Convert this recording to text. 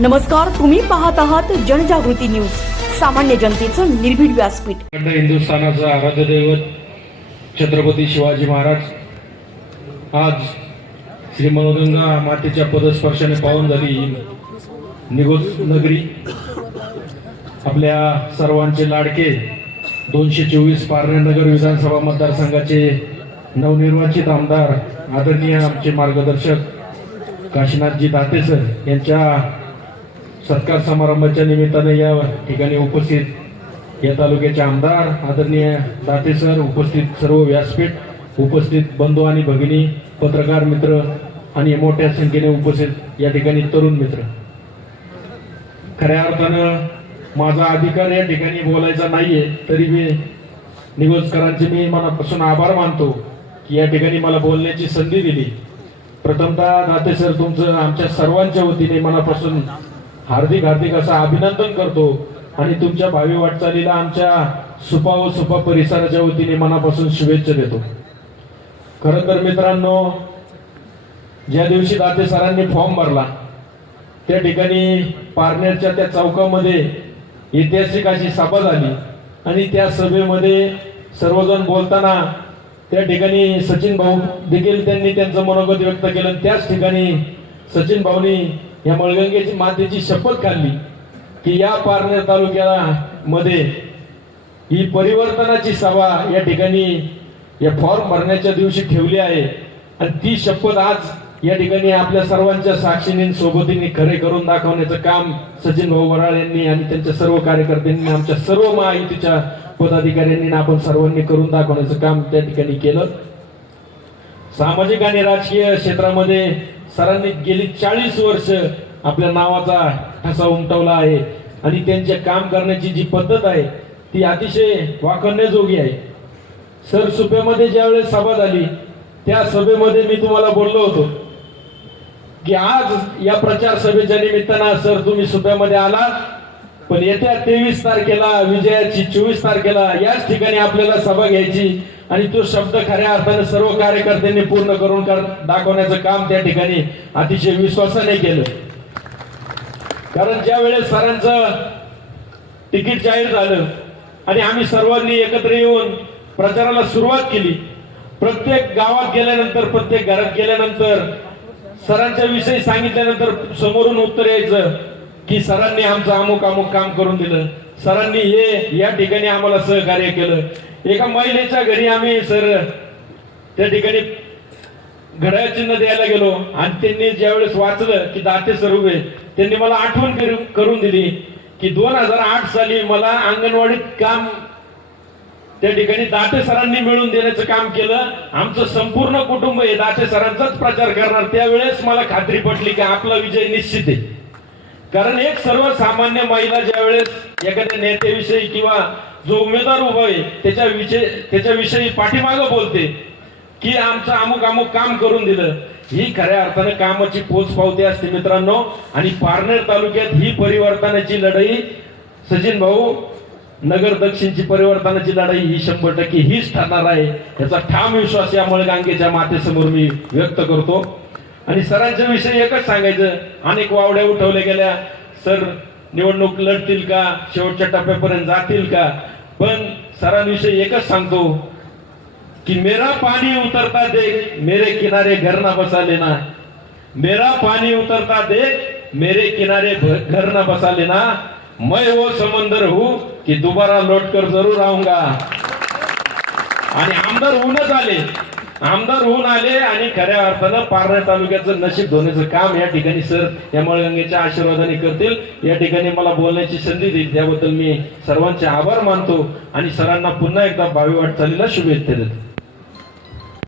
नमस्कार तुम्ही पाहत आहात जनजागृती न्यूज. सामान्य जनतेचं निर्भीड व्यासपीठ. हिंदुस्थानाचं आराध्य दैवत छत्रपती शिवाजी महाराज. आज श्री मनोगंगा मातेच्या पदस्पर्शाने पावन झाली निगोज नगरी. आपल्या सर्वांचे लाडके दोनशे चोवीस पारनेरनगर नगर विधानसभा मतदारसंघाचे नवनिर्वाचित आमदार आदरणीय आमचे मार्गदर्शक काशीनाथजी दातेसर यांच्या सत्कार समारंभाच्या निमित्ताने या ठिकाणी उपस्थित या तालुक्याचे आमदार आदरणीय दातेसर उपस्थित सर्व व्यासपीठ उपस्थित बंधू आणि भगिनी पत्रकार मित्र आणि मोठ्या संख्येने उपस्थित या ठिकाणी तरुण मित्र. खऱ्या अर्थानं माझा अधिकार या ठिकाणी बोलायचा नाहीये तरी मी निगोजकरांचे मी मनापासून आभार मानतो की या ठिकाणी मला बोलण्याची संधी दिली. प्रथमतः दाते सर तुमचं आमच्या सर्वांच्या वतीने मनापासून हार्दिक हार्दिक असं अभिनंदन करतो. आणि तुमच्या भावी वाटचालीला आमच्या सुपा व सुपा परिसराच्या वतीने मनापासून शुभेच्छा देतो. खरं तर मित्रांनो ज्या दिवशी दाते सरांनी फॉर्म भरला त्या ठिकाणी पारनेरच्या त्या चौकामध्ये ऐतिहासिक अशी सभा झाली. आणि त्या सभेमध्ये सर्वजण बोलताना त्या ठिकाणी सचिन भाऊ देखील त्यांनी त्यांचं मनोगत व्यक्त केलं. त्याच ठिकाणी सचिन भाऊनी या मळगंगेची मातेची शपथ खाल्ली की या पारनेर तालुक्यामध्ये ही परिवर्तनाची सभा या ठिकाणी या फॉर्म भरण्याच्या दिवशी ठेवली आहे. आणि ती शपथ आज या ठिकाणी आपल्या सर्वांच्या साक्षीने सोबतीने खरे करून दाखवण्याचं काम सचिन भाऊ वराळ यांनी आणि त्यांच्या सर्व कार्यकर्त्यांनी आमच्या सर्व महायुतीच्या पदाधिकाऱ्यांनी आपण सर्वांनी करून दाखवण्याचं काम त्या ठिकाणी केलं. सामाजिक आणि राजकीय क्षेत्रामध्ये सरांनी गेली चाळीस वर्ष आपल्या नावाचा ठसा उमटवला आहे आणि त्यांचे काम करण्याची जी पद्धत आहे ती अतिशय वाकण्याजोगी आहे. सर सुप्यामध्ये ज्यावेळेस सभा झाली त्या सभेमध्ये मी तुम्हाला बोललो होतो की आज या प्रचार सभेच्या निमित्तानं सर तुम्ही सुप्यामध्ये आलात पण येत्या तेवीस तारखेला विजयाची चोवीस तारखेला याच ठिकाणी आपल्याला सभा घ्यायची आणि तो शब्द खऱ्या अर्थाने सर्व कार्यकर्त्यांनी पूर्ण करून कर दाखवण्याचं काम त्या ठिकाणी अतिशय विश्वासाने केलं. कारण ज्या वेळेस सरांचं तिकीट जाहीर झालं आणि आम्ही सर्वांनी एकत्र येऊन प्रचाराला सुरुवात केली प्रत्येक गावात गेल्यानंतर प्रत्येक घरात गेल्यानंतर सरांच्या विषयी सांगितल्यानंतर समोरून उत्तर यायचं की सरांनी आमचं अमुक अमुक काम करून दिलं. सरांनी हे या ठिकाणी आम्हाला सहकार्य केलं. एका महिलेच्या घरी आम्ही सर त्या ठिकाणी घड्याळ चिन्ह द्यायला गेलो. आणि त्यांनी ज्यावेळेस वाचलं की दाते सर उभे त्यांनी मला आठवण करून दिली की दोन हजार आठ साली मला अंगणवाडीत काम त्या ठिकाणी दाते सरांनी मिळून देण्याचं काम केलं. आमचं संपूर्ण कुटुंब हे दाते सरांचाच प्रचार करणार. त्यावेळेस मला खात्री पटली की आपला विजय निश्चित आहे. कारण एक सर्वसामान्य महिला ज्यावेळेस एखाद्या नेत्याविषयी किंवा जो उमेदवार उभा आहे त्याच्या विषय त्याच्याविषयी पाठीमागं बोलते की आमचं अमुक अमुक काम करून दिलं ही खऱ्या अर्थानं कामाची पोच पावती असते मित्रांनो. आणि पारनेर तालुक्यात ही परिवर्तनाची लढाई सचिन भाऊ नगर दक्षिणची परिवर्तनाची लढाई ही शंभर टक्के हीच ठरणार आहे. याचा ठाम विश्वास या मळगांगेच्या मातेसमोर मी व्यक्त करतो. आणि सरांच्या विषयी एकच सांगायचं. अनेक वावड्या उठवल्या गेल्या. सर निवडणूक लढतील का? शेवटच्या टप्प्यापर्यंत जातील का? पण सरांविषयी एकच सांगतो कि मेरा पाणी उतरता दे मेरे किनारे घर ना बसा लेना. मेरा पाणी उतरता दे मेरे किनारे घर ना बसा लेना. मैं वो समंदर हूं कि दुबारा लौट कर जरूर आऊंगा. आणि आमदार होऊनच आले. आमदार होऊन आले आणि खऱ्या अर्थानं पारण्या तालुक्याचं नशीब धुण्याचं काम या ठिकाणी सर या मळगंगेच्या आशीर्वादाने करतील. या ठिकाणी मला बोलण्याची संधी दिली त्याबद्दल मी सर्वांचे आभार मानतो आणि सरांना पुन्हा एकदा बावी वाटचालीला शुभेच्छा देतो.